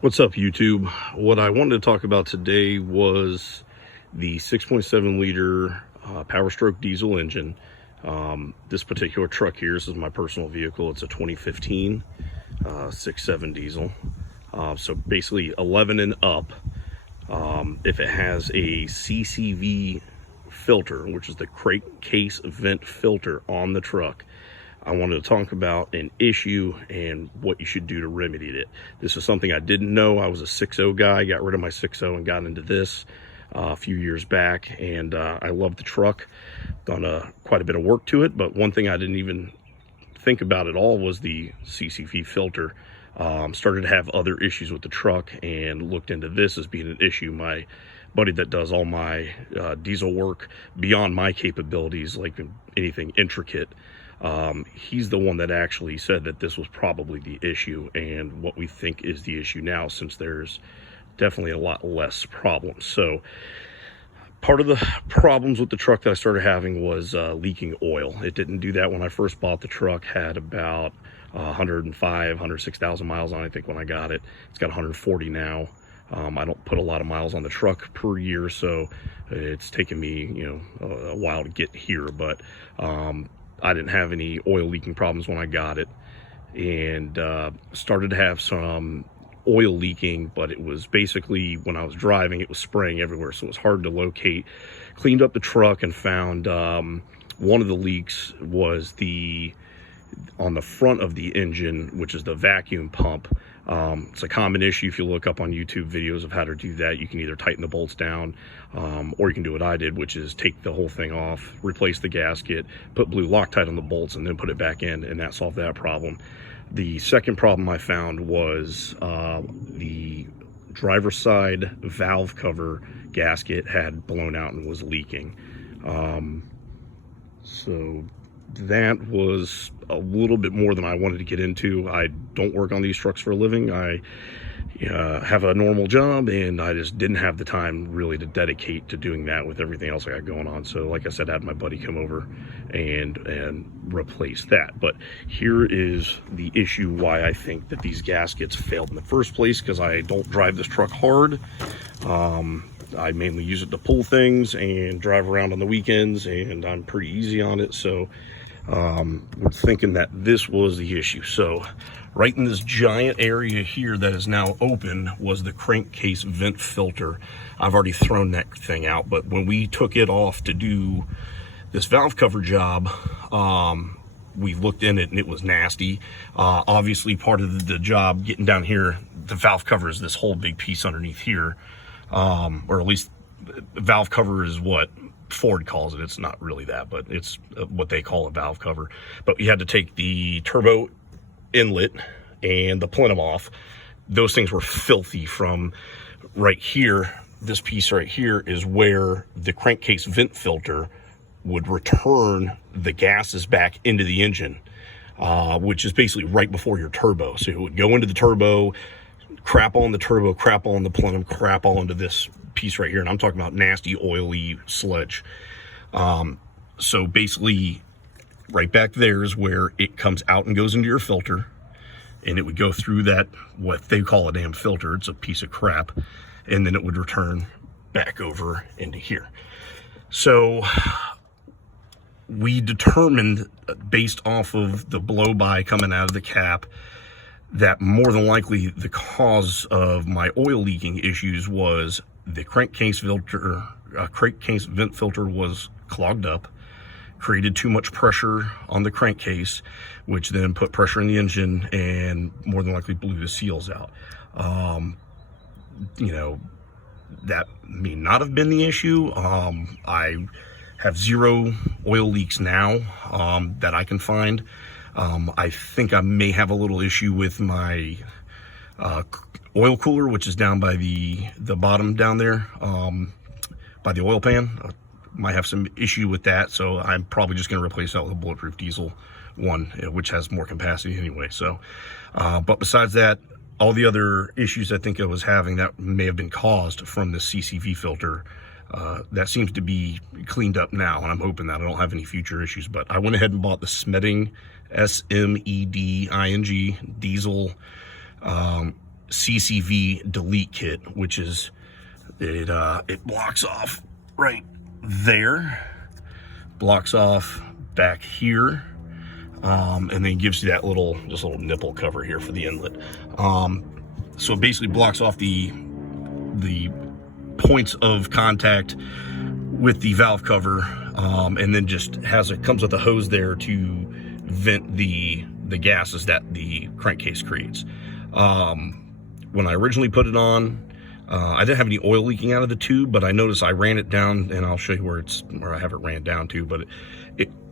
What's up, YouTube? What I wanted to talk about today was the 6.7 liter Powerstroke diesel engine. This particular truck here, this is my personal vehicle. It's a 2015 6.7 diesel. So basically 11 and up. If it has a CCV filter, which is the crankcase vent filter on the truck, I wanted to talk about an issue and what you should do to remedy it. This is something I didn't know. I was a 6.0 guy, got rid of my 6.0 and got into this a few years back, and I love the truck. Done quite a bit of work to it, but one thing I didn't even think about at all was the CCV filter. Started to have other issues with the truck and looked into this as being an issue. My buddy that does all my diesel work beyond my capabilities, like anything intricate, he's the one that actually said that this was probably the issue and what we think is the issue now, since there's definitely a lot less problems. So part of the problems with the truck that I started having was leaking oil. It didn't do that when I first bought the truck. Had about 106,000 miles on it, I think, when I got it. It's got 140 now. I don't put a lot of miles on the truck per year, so it's taken me, a while to get here, but I didn't have any oil leaking problems when I got it, and started to have some oil leaking, but it was basically when I was driving, it was spraying everywhere, so it was hard to locate. Cleaned up the truck and found one of the leaks was on the front of the engine, which is the vacuum pump. It's a common issue. If you look up on YouTube videos of how to do that, you can either tighten the bolts down, or you can do what I did, which is take the whole thing off, replace the gasket, put blue Loctite on the bolts, and then put it back in, and that solved that problem. The second problem I found was the driver's side valve cover gasket had blown out and was leaking. So that was a little bit more than I wanted to get into. I don't work on these trucks for a living. I have a normal job, and I just didn't have the time really to dedicate to doing that with everything else I got going on. So like I said, I had my buddy come over and replace that. But here is the issue why I think that these gaskets failed in the first place, because I don't drive this truck hard. I mainly use it to pull things and drive around on the weekends, and I'm pretty easy on it. So I'm thinking that this was the issue. So right in this giant area here that is now open was the crankcase vent filter. I've already thrown that thing out, but when we took it off to do this valve cover job, we looked in it and it was nasty. Obviously part of the job getting down here, the valve cover is this whole big piece underneath here. Or at least valve cover is what Ford calls it. It's not really that, but it's what they call a valve cover. But we had to take the turbo inlet and the plenum off. Those things were filthy from right here. This piece right here is where the crankcase vent filter would return the gases back into the engine, which is basically right before your turbo. So it would go into the turbo, crap on the turbo, crap on the plenum, crap all into this piece right here. And I'm talking about nasty, oily sludge. So basically right back there is where it comes out and goes into your filter, and it would go through that, what they call a damn filter. It's a piece of crap. And then it would return back over into here. So we determined, based off of the blow by coming out of the cap, that more than likely the cause of my oil leaking issues was the crankcase vent filter was clogged up, created too much pressure on the crankcase, which then put pressure in the engine and more than likely blew the seals out. That may not have been the issue. I have 0 oil leaks now that I can find. I think I may have a little issue with my oil cooler, which is down by the bottom down there, by the oil pan. Might have some issue with that, so I'm probably just going to replace that with a bulletproof diesel one, which has more capacity anyway. So, but besides that, all the other issues I think I was having that may have been caused from the CCV filter, that seems to be cleaned up now, and I'm hoping that I don't have any future issues. But I went ahead and bought the Smeding, Smeding diesel CCV delete kit, which is, it blocks off right there, blocks off back here, and then gives you that just little nipple cover here for the inlet. So it basically blocks off the points of contact with the valve cover, and then just comes with a hose there to vent the gases that the crankcase creates. When I originally put it on, I didn't have any oil leaking out of the tube, but I noticed I ran it down, and I'll show you where I have it ran down to, but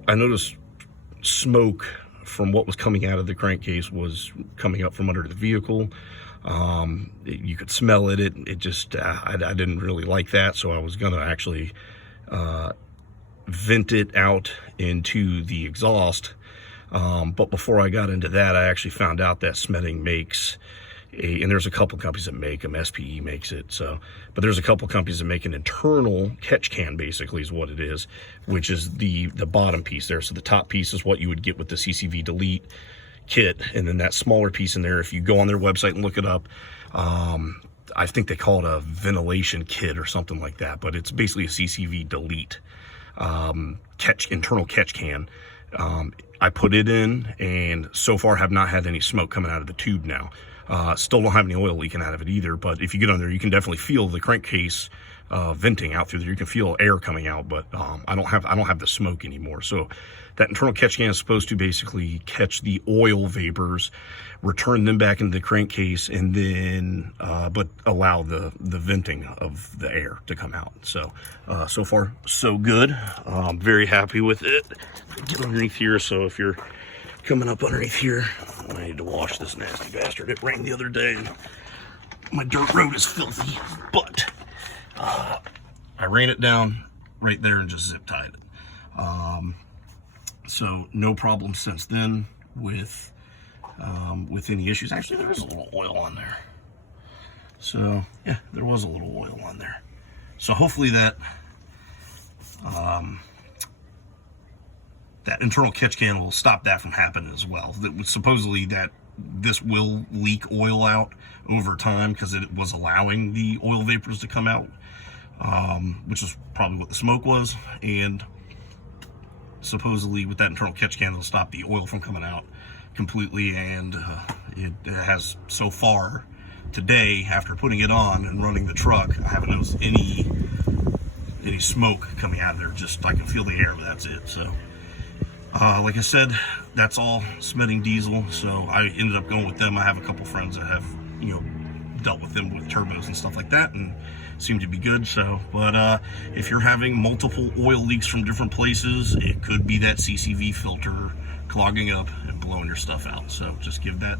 I noticed smoke from what was coming out of the crankcase was coming up from under the vehicle. You could smell it. It just, I didn't really like that, so I was gonna actually vent it out into the exhaust. But before I got into that, I actually found out that Smeding makes and there's a couple companies that make them, SPE makes it, but there's a couple companies that make an internal catch can, basically is what it is, which is the bottom piece there. So the top piece is what you would get with the CCV delete kit, and then that smaller piece in there, if you go on their website and look it up, I think they call it a ventilation kit or something like that, but it's basically a CCV delete internal catch can. I put it in, and so far have not had any smoke coming out of the tube now. Still don't have any oil leaking out of it either, but if you get on there, you can definitely feel the crankcase venting out through there. You can feel air coming out, but I don't have the smoke anymore. So that internal catch can is supposed to basically catch the oil vapors, return them back into the crankcase, and then but allow the venting of the air to come out. So so far so good. I'm very happy with it. Get underneath here, so if you're coming up underneath here, I need to wash this nasty bastard. It rained the other day and my dirt road is filthy, but I ran it down right there and just zip tied it. So no problem since then with any issues. Actually, there is a little oil on there. So yeah, there was a little oil on there. So hopefully that that internal catch can will stop that from happening as well. Supposedly that this will leak oil out over time because it was allowing the oil vapors to come out, which is probably what the smoke was. And supposedly with that internal catch can, it'll stop the oil from coming out completely. And it has so far today, after putting it on and running the truck, I haven't noticed any smoke coming out of there. Just I can feel the air, but that's it. So like I said, that's all Smeding diesel. So I ended up going with them. I have a couple friends that have, dealt with them with turbos and stuff like that, and seem to be good. So, but if you're having multiple oil leaks from different places, it could be that CCV filter clogging up and blowing your stuff out. So just give that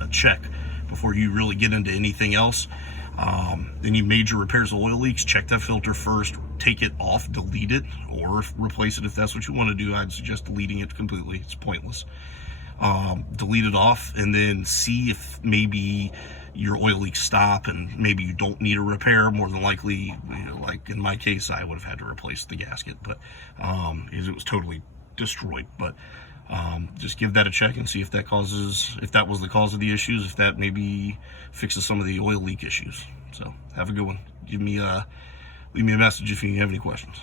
a check before you really get into anything else. Any major repairs of oil leaks, check that filter first, take it off, delete it, or replace it if that's what you want to do. I'd suggest deleting it completely. It's pointless. Delete it off, and then see if maybe your oil leaks stop and maybe you don't need a repair. More than likely, like in my case, I would have had to replace the gasket, but it was totally destroyed. But just give that a check and see if that was the cause of the issues, if that maybe fixes some of the oil leak issues. So have a good one. Leave me a message if you have any questions.